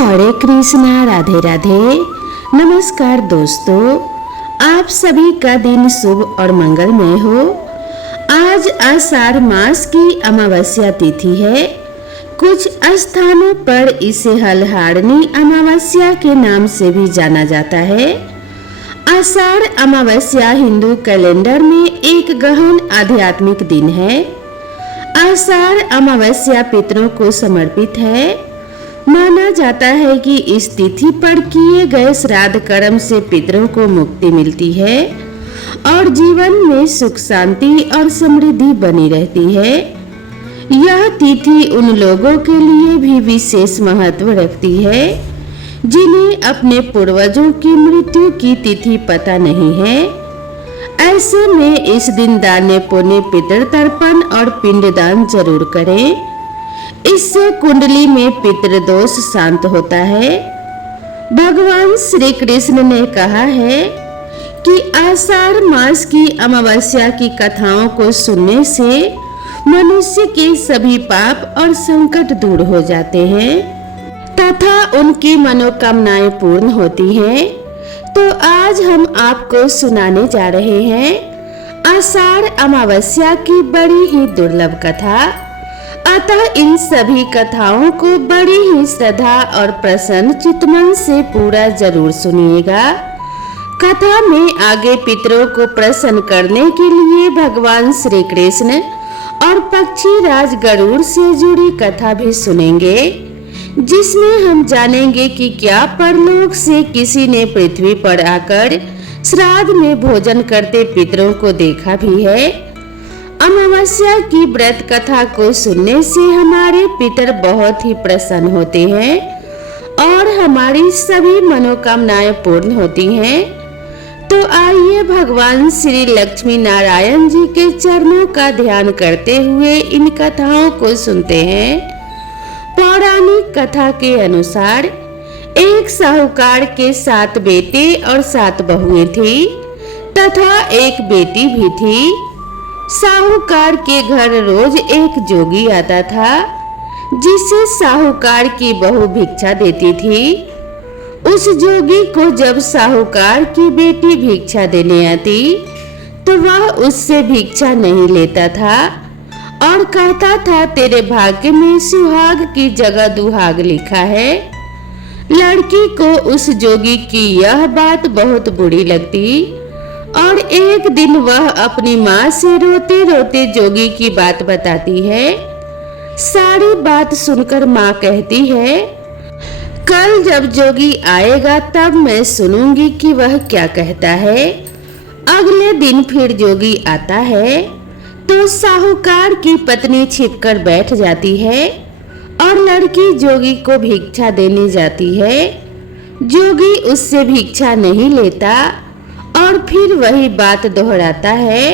हरे कृष्णा, राधे राधे। नमस्कार दोस्तों, आप सभी का दिन शुभ और मंगलमय हो। आज आषाढ़ मास की अमावस्या तिथि है। कुछ स्थानों पर इसे हलहारनी अमावस्या के नाम से भी जाना जाता है। आषाढ़ अमावस्या हिंदू कैलेंडर में एक गहन आध्यात्मिक दिन है। आषाढ़ अमावस्या पितरों को समर्पित है। माना जाता है कि इस तिथि पर किए गए श्राद्ध कर्म से पितरों को मुक्ति मिलती है और जीवन में सुख शांति और समृद्धि बनी रहती है। यह तिथि उन लोगों के लिए भी विशेष महत्व रखती है जिन्हें अपने पूर्वजों की मृत्यु की तिथि पता नहीं है। ऐसे में इस दिन दाने पुण्य, पितृतर्पण और पिंडदान जरूर करें। इससे कुंडली में पितृदोष शांत होता है। भगवान श्री कृष्ण ने कहा है कि आषाढ़ मास की अमावस्या की कथाओं को सुनने से मनुष्य के सभी पाप और संकट दूर हो जाते हैं तथा उनकी मनोकामनाएं पूर्ण होती हैं। तो आज हम आपको सुनाने जा रहे हैं आषाढ़ अमावस्या की बड़ी ही दुर्लभ कथा। अतः इन सभी कथाओं को बड़ी ही श्रद्धा और प्रसन्न चित्तमन से पूरा जरूर सुनिएगा। कथा में आगे पितरों को प्रसन्न करने के लिए भगवान श्री कृष्ण और पक्षी राज गरुड़ से जुड़ी कथा भी सुनेंगे, जिसमें हम जानेंगे कि क्या परलोक से किसी ने पृथ्वी पर आकर श्राद्ध में भोजन करते पितरों को देखा भी है। अमावस्या की व्रत कथा को सुनने से हमारे पितर बहुत ही प्रसन्न होते हैं और हमारी सभी मनोकामनाएं पूर्ण होती हैं। तो आइए भगवान श्री लक्ष्मी नारायण जी के चरणों का ध्यान करते हुए इन कथाओं को सुनते हैं। पौराणिक कथा के अनुसार एक साहूकार के 7 बेटे और 7 बहुएं थी तथा एक बेटी भी थी। साहूकार के घर रोज एक जोगी आता था जिसे साहूकार की बहू भिक्षा देती थी। उस जोगी को जब साहूकार की बेटी भिक्षा देने आती तो वह उससे भिक्षा नहीं लेता था और कहता था, तेरे भाग्य में सुहाग की जगह दुहाग लिखा है। लड़की को उस जोगी की यह बात बहुत बुरी लगती और एक दिन वह अपनी माँ से रोते रोते जोगी की बात बताती है। सारी बात सुनकर माँ कहती है, कल जब जोगी आएगा तब मैं सुनूंगी कि वह क्या कहता है। अगले दिन फिर जोगी आता है तो साहूकार की पत्नी छिपकर बैठ जाती है और लड़की जोगी को भिक्षा देने जाती है। जोगी उससे भिक्षा नहीं लेता और फिर वही बात दोहराता है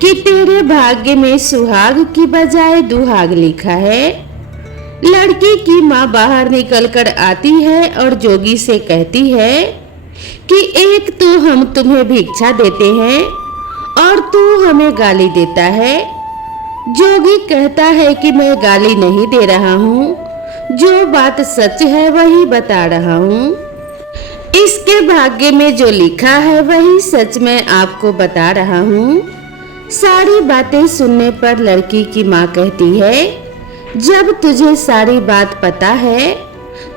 कि तेरे भाग्य में सुहाग की बजाय दुहाग लिखा है। लड़की की माँ बाहर निकलकर आती है और जोगी से कहती है कि एक तो हम तुम्हें भिक्षा देते हैं और तू हमें गाली देता है। जोगी कहता है कि मैं गाली नहीं दे रहा हूँ, जो बात सच है वही बता रहा हूँ। इसके भाग्य में जो लिखा है वही सच मैं आपको बता रहा हूँ। सारी बातें सुनने पर लड़की की माँ कहती है, जब तुझे सारी बात पता है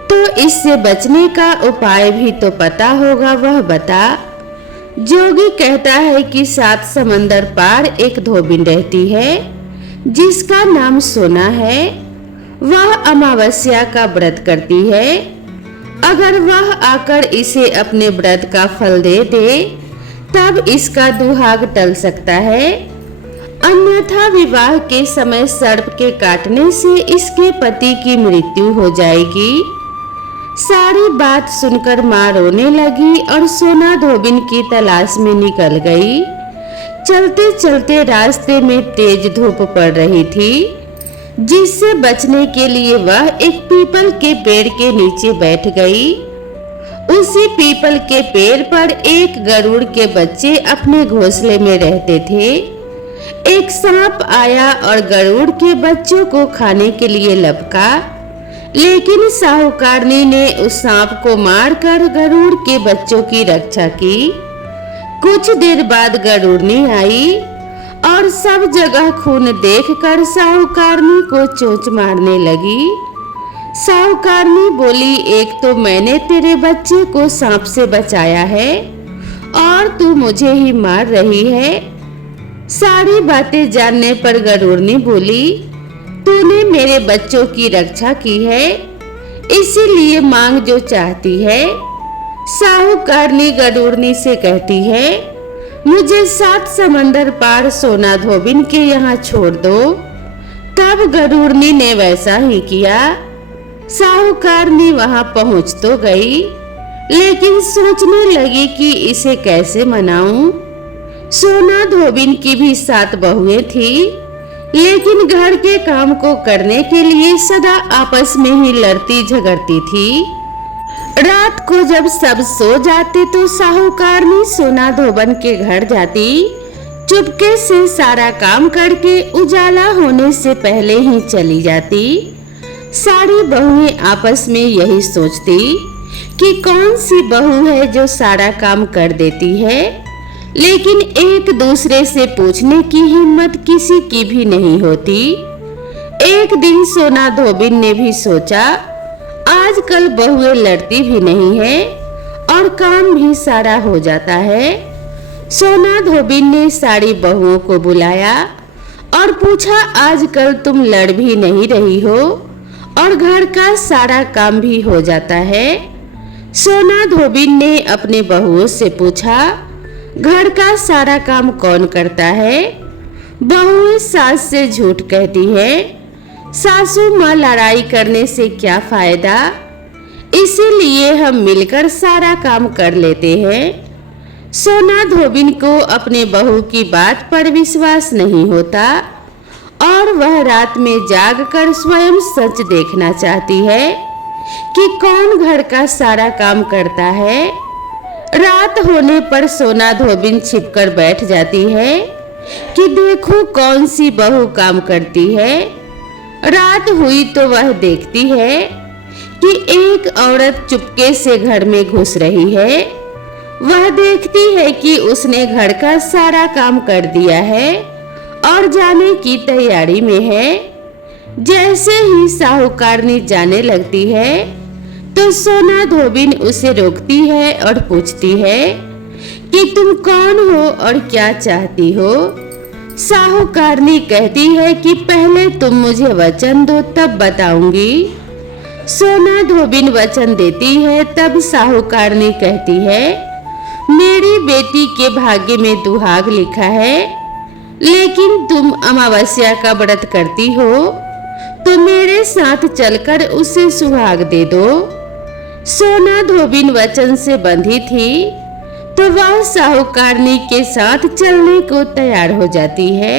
तो इससे बचने का उपाय भी तो पता होगा, वह बता। जोगी कहता है कि 7 समंदर पार एक धोबिन रहती है जिसका नाम सोना है। वह अमावस्या का व्रत करती है। अगर वह आकर इसे अपने व्रत का फल दे दे तब इसका दुहाग टल सकता है, अन्यथा विवाह के समय सर्प के काटने से इसके पति की मृत्यु हो जाएगी। सारी बात सुनकर माँ रोने लगी और सोना धोबिन की तलाश में निकल गई। चलते चलते रास्ते में तेज धूप पड़ रही थी, जिससे बचने के लिए वह एक पीपल के पेड़ के नीचे बैठ गई। उसी पीपल के पेड़ पर एक गरुड़ के बच्चे अपने घोंसले में रहते थे। एक सांप आया और गरुड़ के बच्चों को खाने के लिए लपका। लेकिन साहूकारनी ने उस सांप को मारकर गरुड़ के बच्चों की रक्षा की। कुछ देर बाद गरुड़नी आई और सब जगह खून देखकर साहूकारनी को चोंच मारने लगी। साहूकारनी बोली, एक तो मैंने तेरे बच्चे को सांप से बचाया है और तू मुझे ही मार रही है। सारी बातें जानने पर गरुड़नी बोली, तूने मेरे बच्चों की रक्षा की है, इसीलिए मांग जो चाहती है। साहूकारनी गरुड़नी से कहती है, मुझे 7 समंदर पार सोना धोबिन के यहाँ छोड़ दो। तब गरुड़नी ने वैसा ही किया। साहूकारनी वहां पहुंच तो गई, लेकिन सोचने लगी कि इसे कैसे मनाऊं। सोना धोबिन की भी 7 बहुएं थी, लेकिन घर के काम को करने के लिए सदा आपस में ही लड़ती झगड़ती थी। रात को जब सब सो जाते तो साहूकारनी सोना धोबन के घर जाती। चुपके से सारा काम करके उजाला होने से पहले ही चली जाती। सारी बहुएं आपस में यही सोचती कि कौन सी बहू है जो सारा काम कर देती है, लेकिन एक दूसरे से पूछने की हिम्मत किसी की भी नहीं होती। एक दिन सोना धोबिन ने भी सोचा, आजकल बहुएं लड़ती भी नहीं है और काम भी सारा हो जाता है। सोना धोबिन ने सारी बहुओं को बुलाया और पूछा, आजकल तुम लड़ भी नहीं रही हो और घर का सारा काम भी हो जाता है। सोना धोबिन ने अपने बहुओं से पूछा, घर का सारा काम कौन करता है? बहुएं सास से झूठ कहती है, सासू माँ लड़ाई करने से क्या फायदा, इसीलिए हम मिलकर सारा काम कर लेते हैं। सोना धोबिन को अपने बहू की बात पर विश्वास नहीं होता और वह रात में जागकर स्वयं सच देखना चाहती है कि कौन घर का सारा काम करता है। रात होने पर सोना धोबिन छिपकर बैठ जाती है कि देखो कौन सी बहू काम करती है। रात हुई तो वह देखती है कि एक औरत चुपके से घर में घुस रही है। वह देखती है कि उसने घर का सारा काम कर दिया है और जाने की तैयारी में है। जैसे ही साहूकारनी जाने लगती है तो सोना धोबिन उसे रोकती है और पूछती है कि तुम कौन हो और क्या चाहती हो। साहूकारनी कहती है कि पहले तुम मुझे वचन दो तब बताऊंगी। सोना धोबिन वचन देती है। तब साहूकारनी कहती है, मेरी बेटी के भाग्य में दुहाग लिखा है, लेकिन तुम अमावस्या का व्रत करती हो तो मेरे साथ चलकर उसे सुहाग दे दो। सोना धोबिन वचन से बंधी थी तो वह साहूकारनी के साथ चलने को तैयार हो जाती है।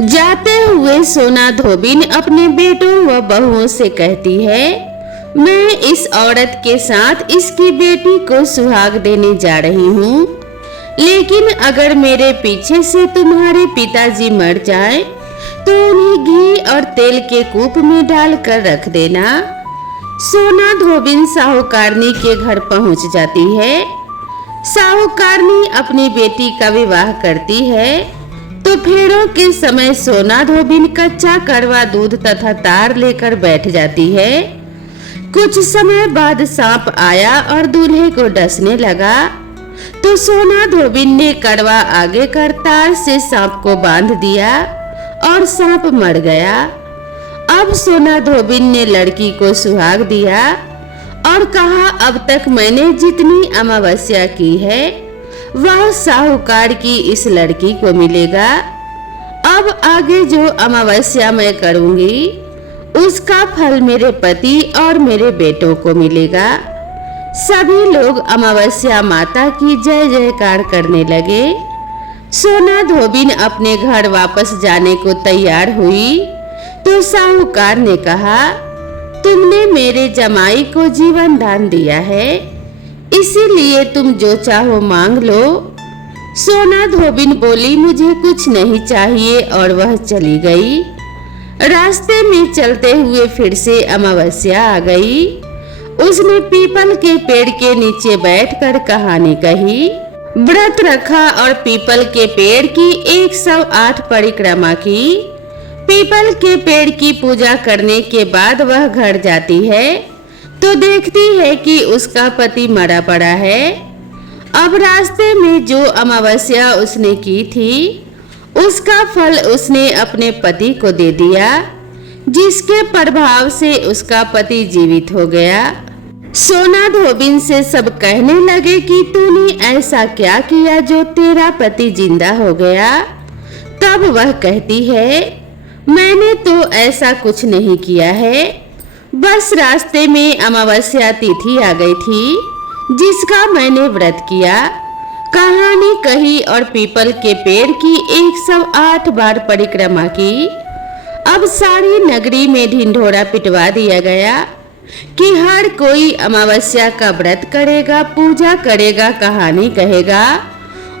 जाते हुए सोना धोबिन अपने बेटों व बहुओं से कहती है, मैं इस औरत के साथ इसकी बेटी को सुहाग देने जा रही हूँ, लेकिन अगर मेरे पीछे से तुम्हारे पिताजी मर जाए तो उन्हें घी और तेल के कूप में डालकर रख देना। सोना धोबिन साहूकारनी के घर पहुँच जाती है। साहूकारनी अपनी बेटी का विवाह करती है तो फेरों के समय सोना धोबिन कच्चा कड़वा दूध तथा तार लेकर बैठ जाती है। कुछ समय बाद सांप आया और दूल्हे को डसने लगा तो सोना धोबिन ने कड़वा आगे कर तार से सांप को बांध दिया और सांप मर गया। अब सोना धोबिन ने लड़की को सुहाग दिया और कहा, अब तक मैंने जितनी अमावस्या की है वह साहूकार की इस लड़की को मिलेगा। अब आगे जो अमावस्या मैं करूंगी उसका फल मेरे पति और मेरे बेटों को मिलेगा। सभी लोग अमावस्या माता की जय जयकार करने लगे। सोना धोबिन अपने घर वापस जाने को तैयार हुई तो साहूकार ने कहा, तुमने मेरे जमाई को जीवन दान दिया है, इसीलिए तुम जो चाहो मांग लो। सोना धोबिन बोली, मुझे कुछ नहीं चाहिए और वह चली गई। रास्ते में चलते हुए फिर से अमावस्या आ गई। उसने पीपल के पेड़ के नीचे बैठकर कहानी कही, व्रत रखा और पीपल के पेड़ की 108 परिक्रमा की। पीपल के पेड़ की पूजा करने के बाद वह घर जाती है तो देखती है कि उसका पति मरा पड़ा है। अब रास्ते में जो अमावस्या उसने की थी उसका फल उसने अपने पति को दे दिया, जिसके प्रभाव से उसका पति जीवित हो गया। सोना धोबिन से सब कहने लगे कि तूने ऐसा क्या किया जो तेरा पति जिंदा हो गया। तब वह कहती है, मैंने तो ऐसा कुछ नहीं किया है, बस रास्ते में अमावस्या तिथि आ गई थी जिसका मैंने व्रत किया, कहानी कही और पीपल के पेड़ की 108 बार परिक्रमा की। अब सारी नगरी में ढिंढोरा पिटवा दिया गया कि हर कोई अमावस्या का व्रत करेगा, पूजा करेगा, कहानी कहेगा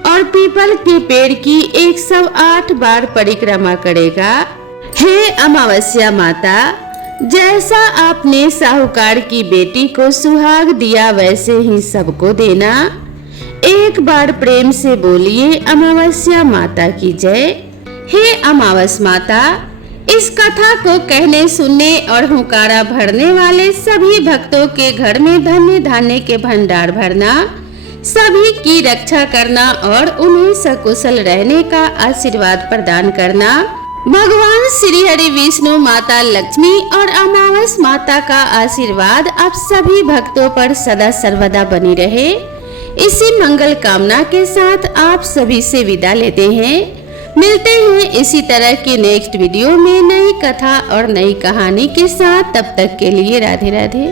और पीपल के पेड़ की 108 बार परिक्रमा करेगा। हे अमावस्या माता, जैसा आपने साहूकार की बेटी को सुहाग दिया वैसे ही सबको देना। एक बार प्रेम से बोलिए अमावस्या माता की जय। हे अमावस माता, इस कथा को कहने सुनने और हुंकारा भरने वाले सभी भक्तों के घर में धन्य धान्य के भंडार भरना, सभी की रक्षा करना और उन्हें सकुशल रहने का आशीर्वाद प्रदान करना। भगवान श्री हरि विष्णु, माता लक्ष्मी और अमावस माता का आशीर्वाद आप सभी भक्तों पर सदा सर्वदा बनी रहे। इसी मंगल कामना के साथ आप सभी से विदा लेते हैं। मिलते हैं इसी तरह की नेक्स्ट वीडियो में नई कथा और नई कहानी के साथ। तब तक के लिए राधे राधे।